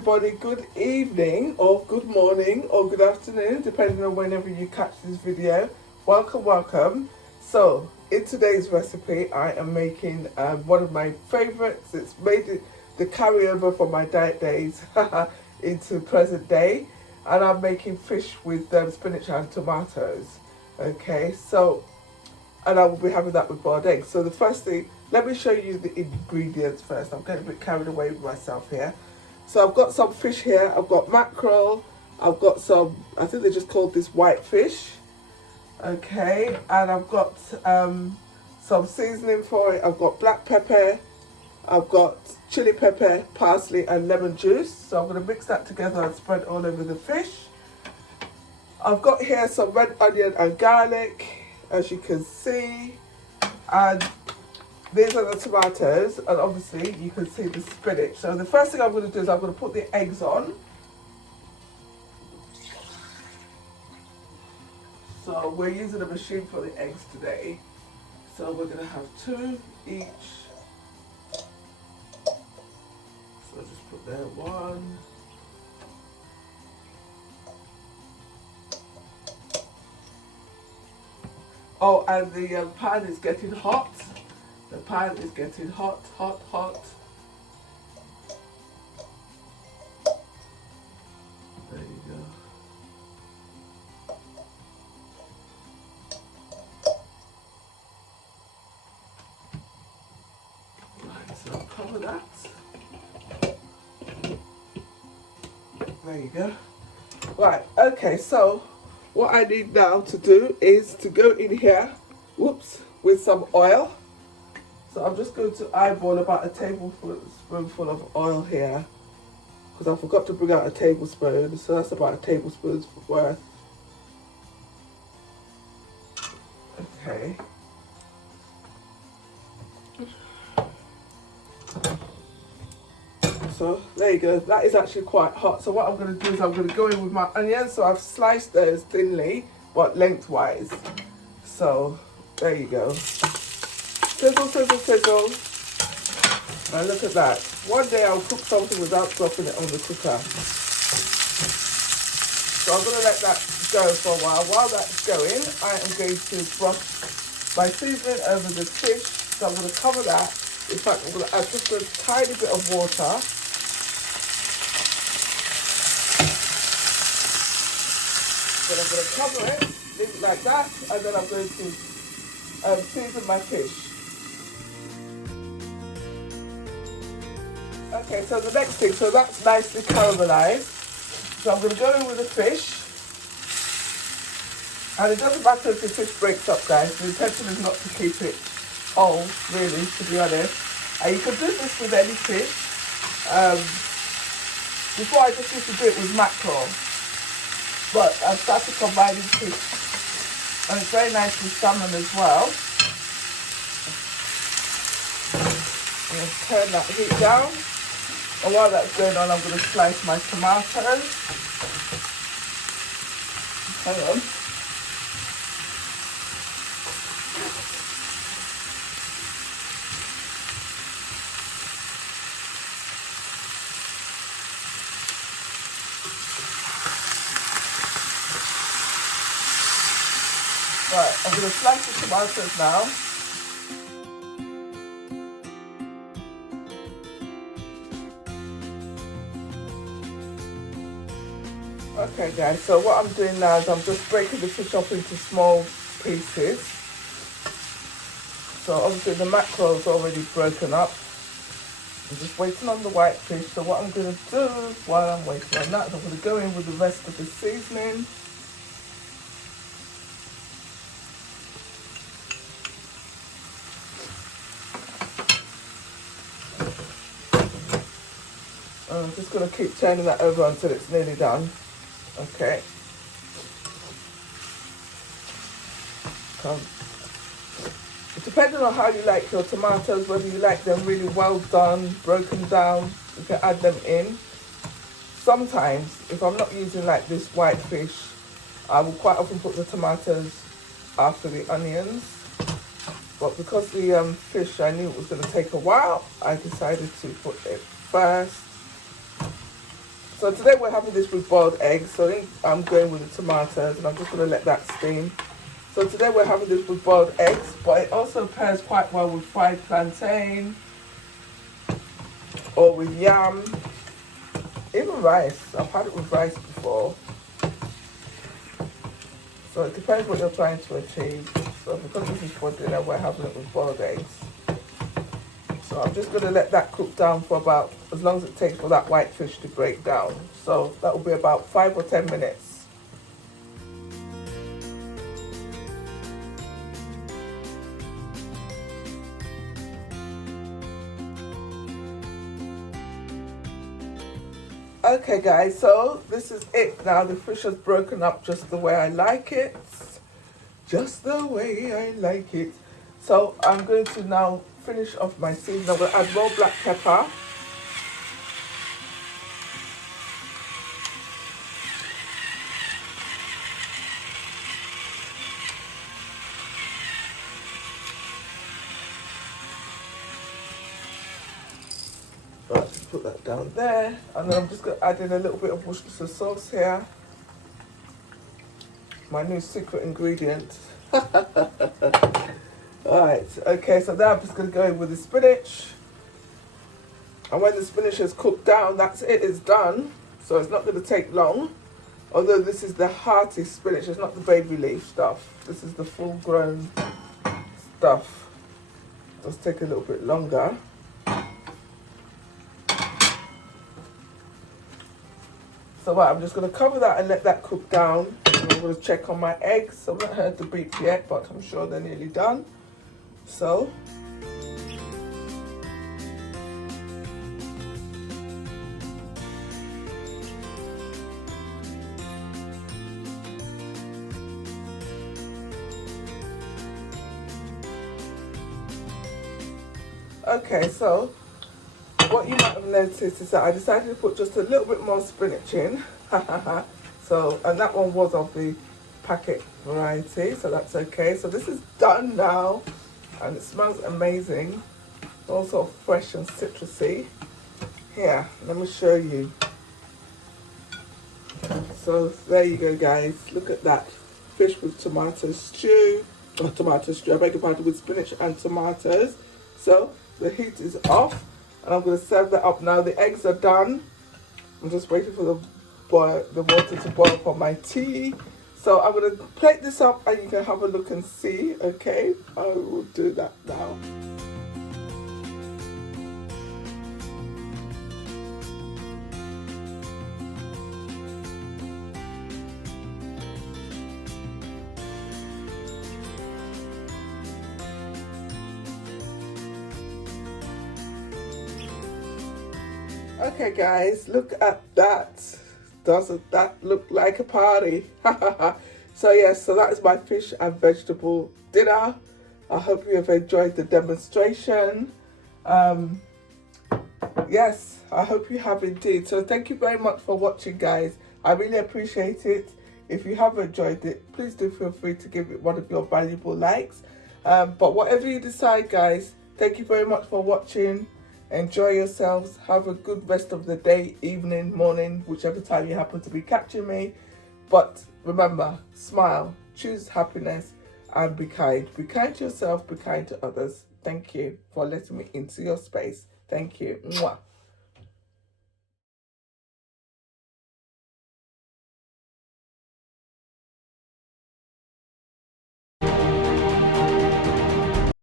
everybody, good evening or good morning or good afternoon, depending on whenever you catch this video. Welcome. So in today's recipe I am making one of my favorites. It's made it the carryover from my diet days into present day, and I'm making fish with spinach and tomatoes. Okay, so, and I will be having that with boiled eggs. So the first thing, let me show you the ingredients first. I'm getting a bit carried away with myself here. So I've got some fish here. I've got mackerel. I've got some, I think they just called this white fish. Okay, and I've got some seasoning for it. I've got black pepper. I've got chili pepper, parsley and lemon juice. So I'm going to mix that together and spread all over the fish. I've got here some red onion and garlic, as you can see. And these are the tomatoes, and obviously you can see the spinach. So the first thing I'm going to do is I'm going to put the eggs on. So we're using a machine for the eggs today. So we're going to have 2 each. So I'll just put there 1. Oh, and the pan is getting hot. The pan is getting hot. There you go. Right, so I'll cover that. There you go. Right, okay, so what I need now to do is to go in here, with some oil. So I'm just going to eyeball about a tablespoonful of oil here, because I forgot to bring out a tablespoon, so that's about a tablespoon's worth. Okay. So there you go, that is actually quite hot. So what I'm going to do is I'm going to go in with my onions. So I've sliced those thinly, but lengthwise. So there you go. Sizzle. And look at that. One day I'll cook something without dropping it on the cooker. So I'm going to let that go for a while. While that's going, I am going to brush my seasoning over the fish. So I'm going to cover that. In fact, I'm going to add just a tiny bit of water. Then I'm going to cover it, leave it like that, and then I'm going to season my fish. Okay, so the next thing, so that's nicely caramelized. So I'm going to go in with the fish. And it doesn't matter if the fish breaks up, guys. The intention is not to keep it whole, really, to be honest. And you can do this with any fish. Before I just used to do it with mackerel. But I've started combining fish. And it's very nice with salmon as well. I'm going to turn that heat down. And while that's going on, I'm going to slice my tomatoes. Hang on. Right, I'm going to slice the tomatoes now. Okay guys, so what I'm doing now is I'm just breaking the fish up into small pieces. So obviously the mackerel is already broken up. I'm just waiting on the white fish. So what I'm going to do while I'm waiting on that is I'm going to go in with the rest of the seasoning. I'm just going to keep turning that over until it's nearly done. Okay. Depending on how you like your tomatoes, whether you like them really well done, broken down, you can add them in. Sometimes, if I'm not using like this white fish, I will quite often put the tomatoes after the onions. But because the fish, I knew it was going to take a while, I decided to put it first. So today we're having this with boiled eggs. So I'm going with the tomatoes and I'm just going to let that steam. So today we're having this with boiled eggs, but it also pairs quite well with fried plantain or with yam, even rice. I've had it with rice before. So it depends what you're trying to achieve. So because this is for dinner, we're having it with boiled eggs. So I'm just going to let that cook down for about, as long as it takes for that white fish to break down. So that will be about 5 or 10 minutes. Okay guys, so this is it now. The fish has broken up just the way I like it. Just the way I like it. So I'm going to now finish off my seasoning. I'm going to add raw black pepper. Right, just put that down there. And then I'm just going to add in a little bit of Worcestershire sauce here. My new secret ingredient. Alright, okay, so now I'm just going to go in with the spinach. And when the spinach is cooked down, that's it, it's done. So it's not going to take long. Although this is the hearty spinach, it's not the baby leaf stuff. This is the full grown stuff. It does take a little bit longer. So right, I'm just going to cover that and let that cook down. I'm going to check on my eggs. I've not heard the beep yet, but I'm sure they're nearly done. So, okay, so what you might have noticed is that I decided to put just a little bit more spinach in. So, and that one was of the packet variety, so that's okay. So this is done now, and it smells amazing. Also fresh and citrusy. Here, let me show you. So there you go, guys. Look at that. Fish with tomato stew. Not tomato stew, I beg your pardon, with spinach and tomatoes. So the heat is off, and I'm going to serve that up now. The eggs are done. I'm just waiting for the water to boil for my tea. So I'm going to plate this up and you can have a look and see, okay? I will do that now. Okay guys, look at that. Doesn't that look like a party? So yes, so that is my fish and vegetable dinner. I hope you have enjoyed the demonstration. Yes, I hope you have indeed. So thank you very much for watching, guys. I really appreciate it. If you have enjoyed it, please do feel free to give it one of your valuable likes. But whatever you decide, guys, thank you very much for watching. Enjoy yourselves. Have a good rest of the day, evening, morning, whichever time you happen to be catching me. But remember, smile, choose happiness, and be kind. Be kind to yourself, be kind to others. Thank you for letting me into your space. Thank you. Mwah.